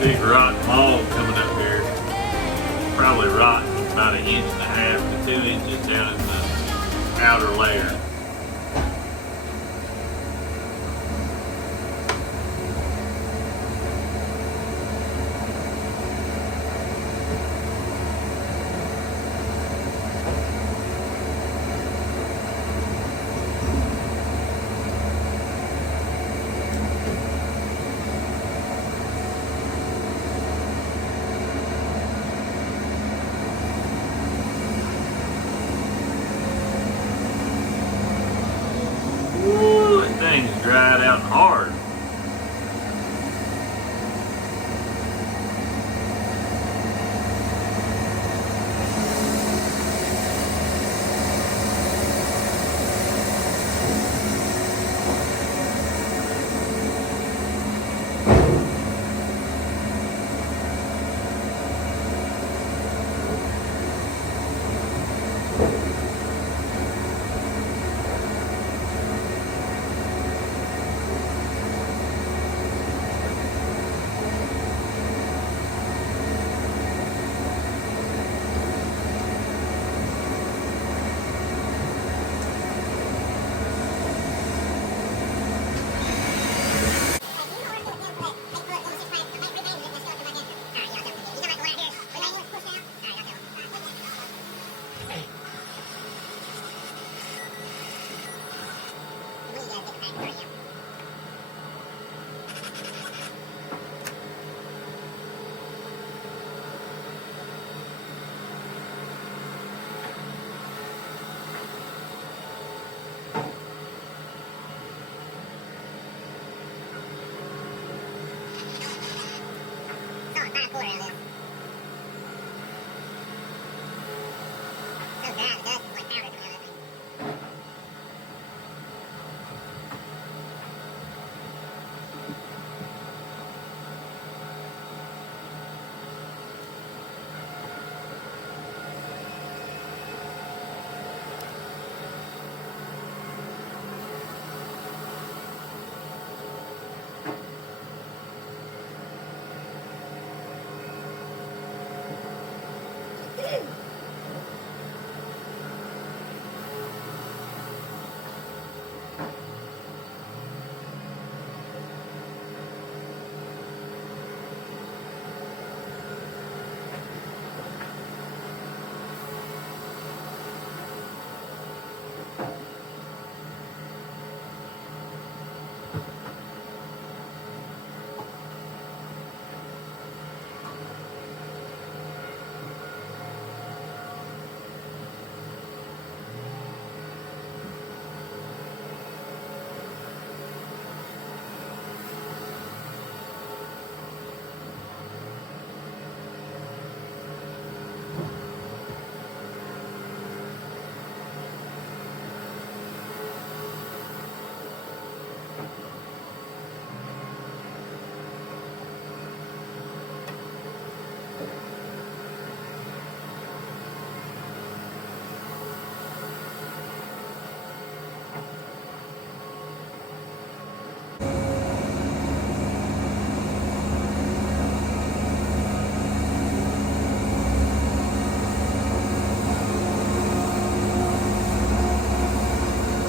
Big rock log coming up here. Probably rotten about 1.5 to 2 inches down in the outer layer. Ooh, that thing's dried out and hard.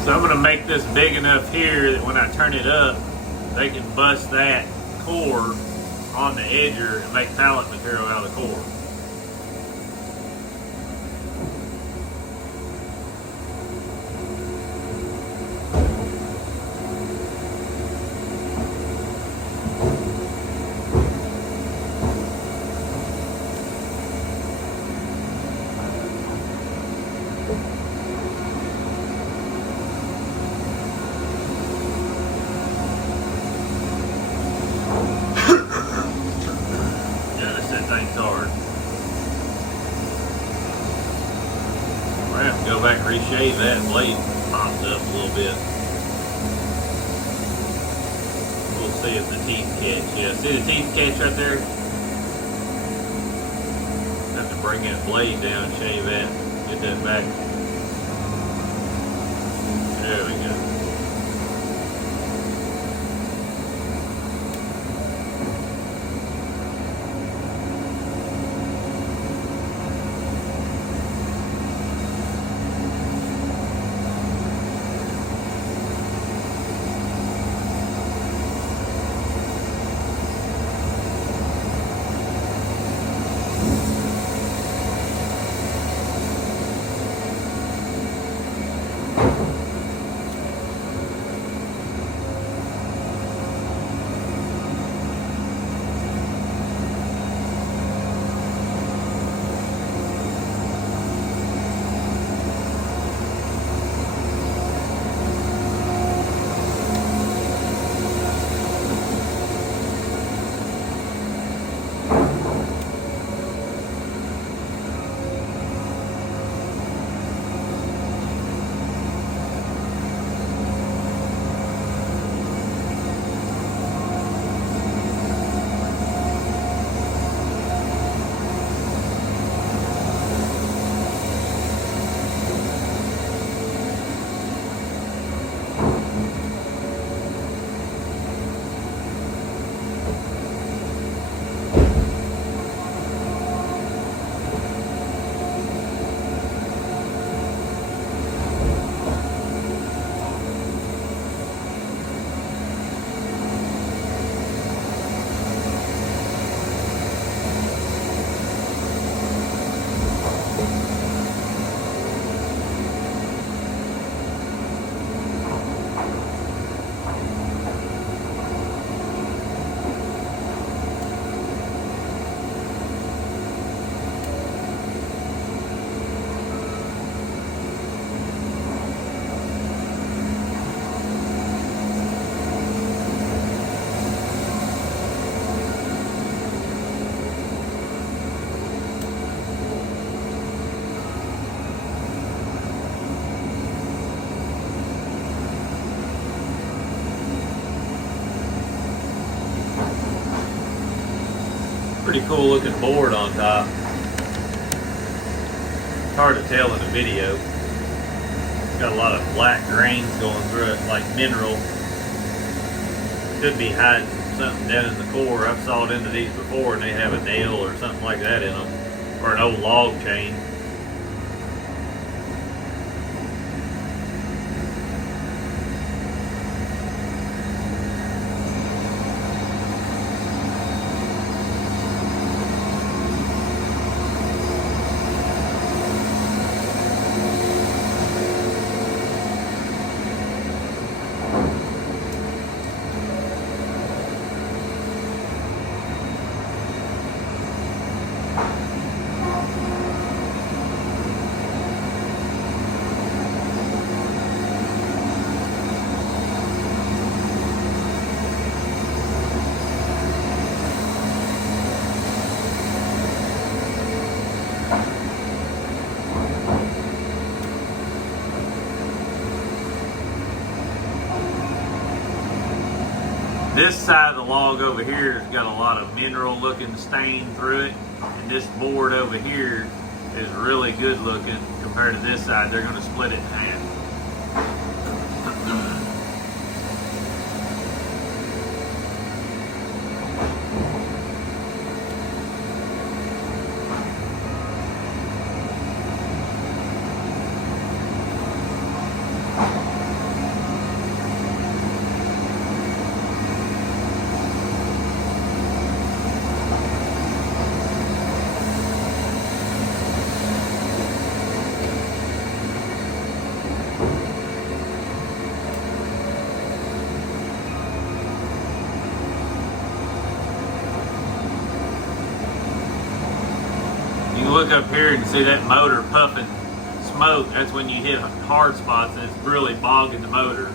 So I'm going to make this big enough here that when I turn it up, they can bust that core on the edger and make pallet material out of the core. Go back and reshave that blade popped up a little bit. We'll see if the teeth catch. Yeah, see the teeth catch right there? Have to bring that blade down and shave that. Get that back. There we go. Pretty cool looking board on top. It's hard to tell in the video. It's got a lot of black grains going through it, like mineral. Could be hiding something down in the core. I've sawed into these before and they have a nail or something like that in them, or an old log chain. This side of the log over here has got a lot of mineral looking stain through it, and this board over here is really good looking compared to this side. They're going to split it in half. You can look up here and see that motor puffing smoke. That's when you hit hard spots and it's really bogging the motor.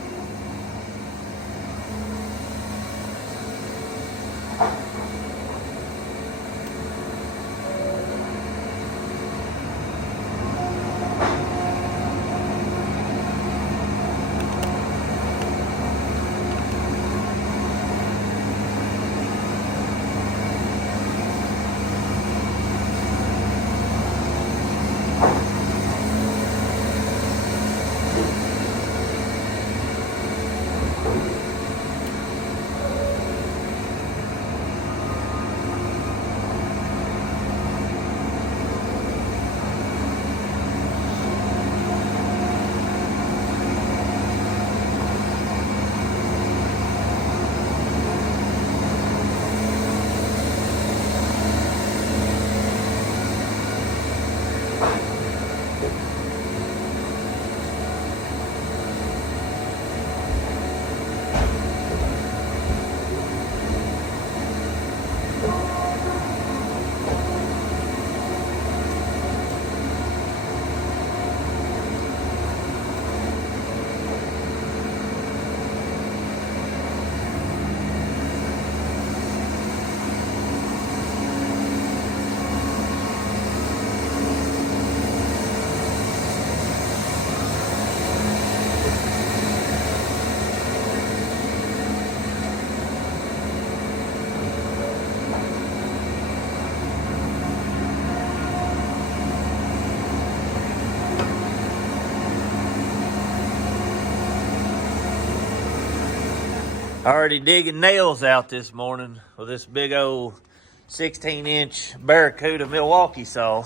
Already digging nails out this morning with this big old 16-inch Barracuda Milwaukee saw.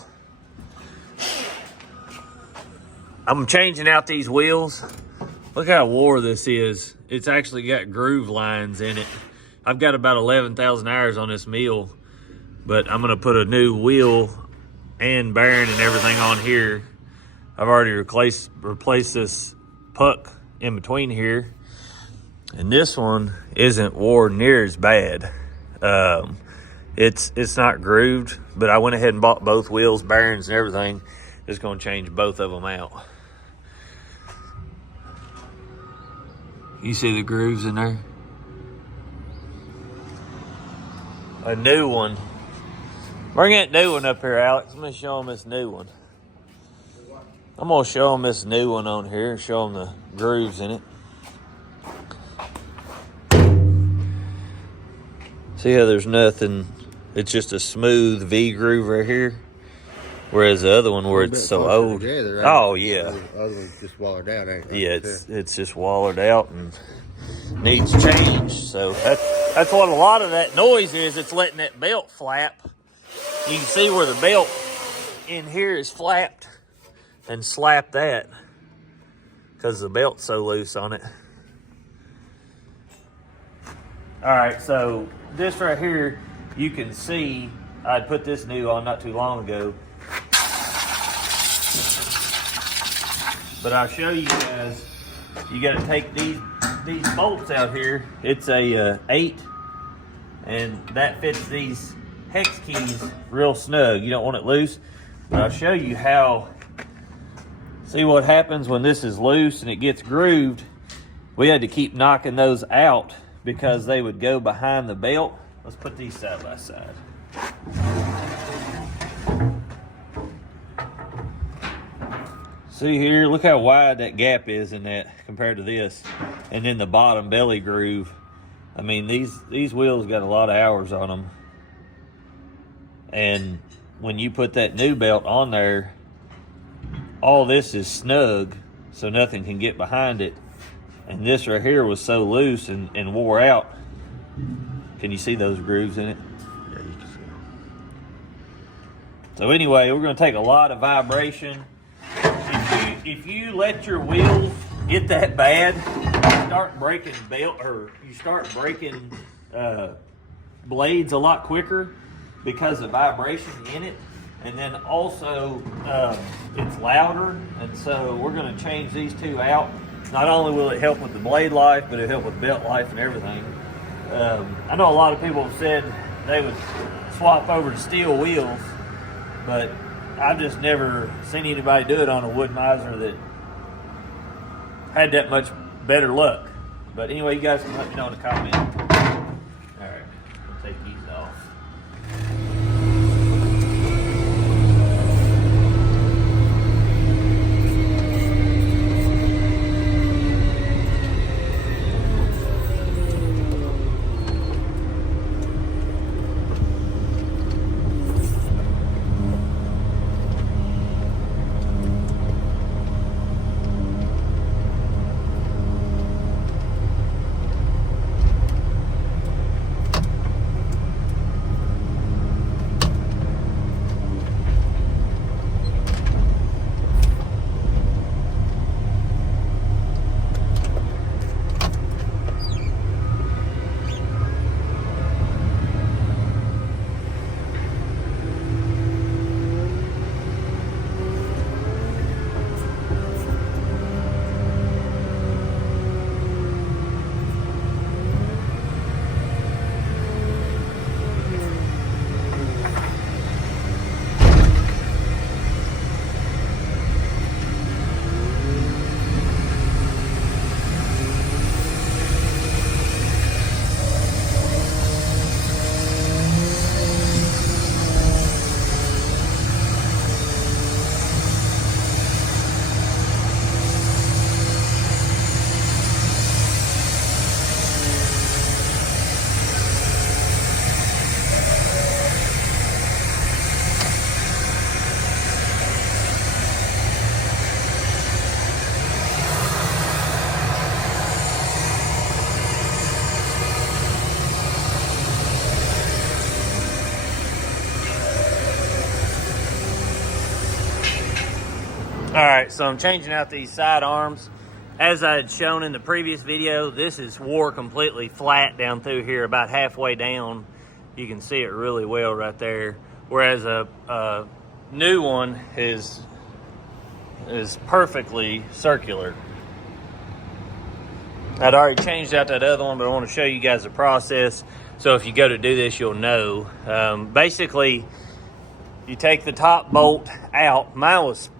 I'm changing out these wheels. Look how wore this is. It's actually got groove lines in it. I've got about 11,000 hours on this mill, but I'm gonna put a new wheel and bearing and everything on here. I've already replaced this puck in between here. And this one isn't wore near as bad. It's not grooved, but I went ahead and bought both wheels, bearings, and everything. Just gonna change both of them out. You see the grooves in there? A new one. Bring that new one up here, Alex. Let me show them this new one. I'm gonna show them this new one on here, show them the grooves in it. See how there's nothing It's just a smooth V groove right here. Whereas the other one where it's so old. Together, right? Oh yeah. The other one's just wallered out, ain't it? Yeah, it's just wallered out and needs change. So that's what a lot of that noise is. It's letting that belt flap. You can see where the belt in here is flapped and slap that because the belt's so loose on it. All right, so this right here, you can see I'd put this new on not too long ago. But I'll show you guys, you got to take these bolts out here. It's a 8, and that fits these hex keys real snug. You don't want it loose. But I'll show you how, see what happens when this is loose and it gets grooved. We had to keep knocking those out because they would go behind the belt. Let's put these side by side. See here, look how wide that gap is in that compared to this. And then the bottom belly groove. I mean, these wheels got a lot of hours on them. And when you put that new belt on there, all this is snug, so nothing can get behind it. And this right here was so loose and wore out. Can you see those grooves in it? Yeah, you can see. So anyway, we're gonna take a lot of vibration. If you let your wheels get that bad, you start breaking blades a lot quicker because of vibration in it. And then also it's louder, and so we're going to change these two out. Not only will it help with the blade life, but it'll help with belt life and everything. I know a lot of people have said they would swap over to steel wheels, but I've just never seen anybody do it on a Woodmizer that had that much better luck. But anyway, you guys can let me know in the comments. All right, we'll take these off. All right, so I'm changing out these side arms. As I had shown in the previous video, this is wore completely flat down through here, about halfway down. You can see it really well right there. Whereas a new one is perfectly circular. I'd already changed out that other one, but I want to show you guys the process. So if you go to do this, you'll know. Basically, you take the top bolt out. Mine was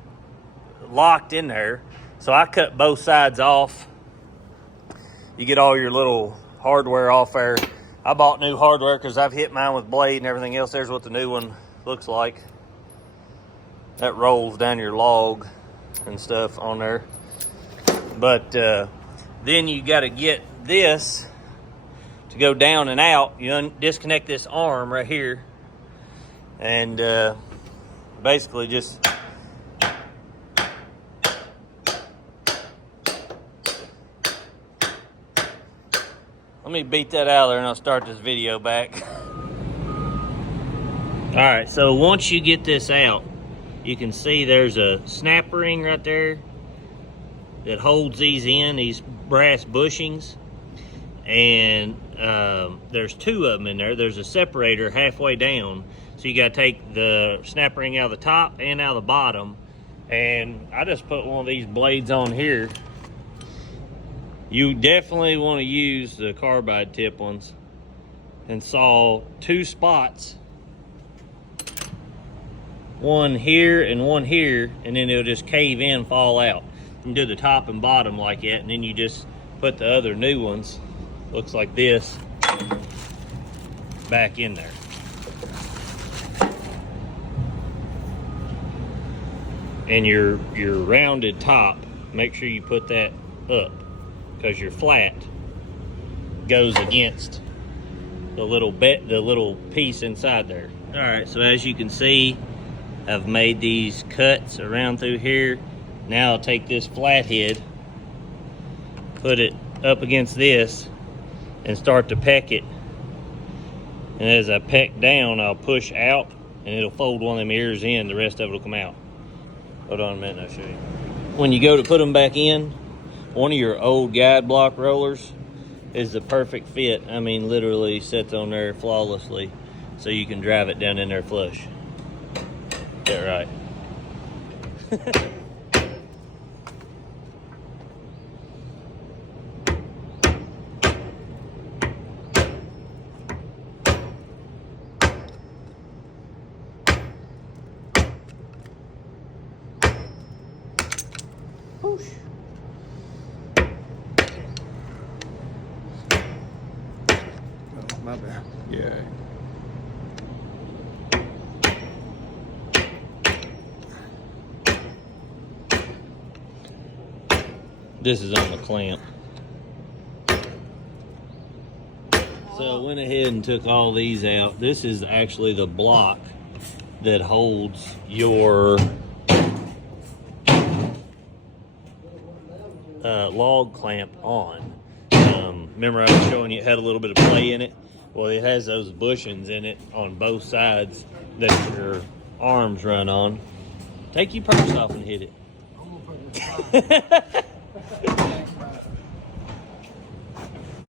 locked in there, so I cut both sides off. You get all your little hardware off there. I bought new hardware because I've hit mine with blade and everything else. There's what the new one looks like. That rolls down your log and stuff on there. But then you got to get this to go down and out. You disconnect this arm right here. and basically just let me beat that out of there and I'll start this video back. All right, so once you get this out, you can see there's a snap ring right there that holds these in, these brass bushings. And there's two of them in there. There's a separator halfway down. So you gotta take the snap ring out of the top and out of the bottom. And I just put one of these blades on here. You definitely wanna use the carbide tip ones and saw two spots. One here and one here, and then it'll just cave in, fall out. You can do the top and bottom like that, and then you just put the other new ones, looks like this, back in there. And your rounded top, make sure you put that up, because your flat goes against the little piece inside there. All right, so as you can see, I've made these cuts around through here. Now I'll take this flathead, put it up against this, and start to peck it. And as I peck down, I'll push out, and it'll fold one of them ears in. The rest of it will come out. Hold on a minute, I'll show you. When you go to put them back in, one of your old guide block rollers is the perfect fit. I mean, literally sits on there flawlessly, so you can drive it down in there flush. Is that right? Whoosh. Oh, my bad. Yeah. This is on the clamp. So I went ahead and took all these out. This is actually the block that holds your log clamp on. Remember I was showing you it had a little bit of play in it? Well, it has those bushings in it on both sides that your arms run on. Take your purse off and hit it.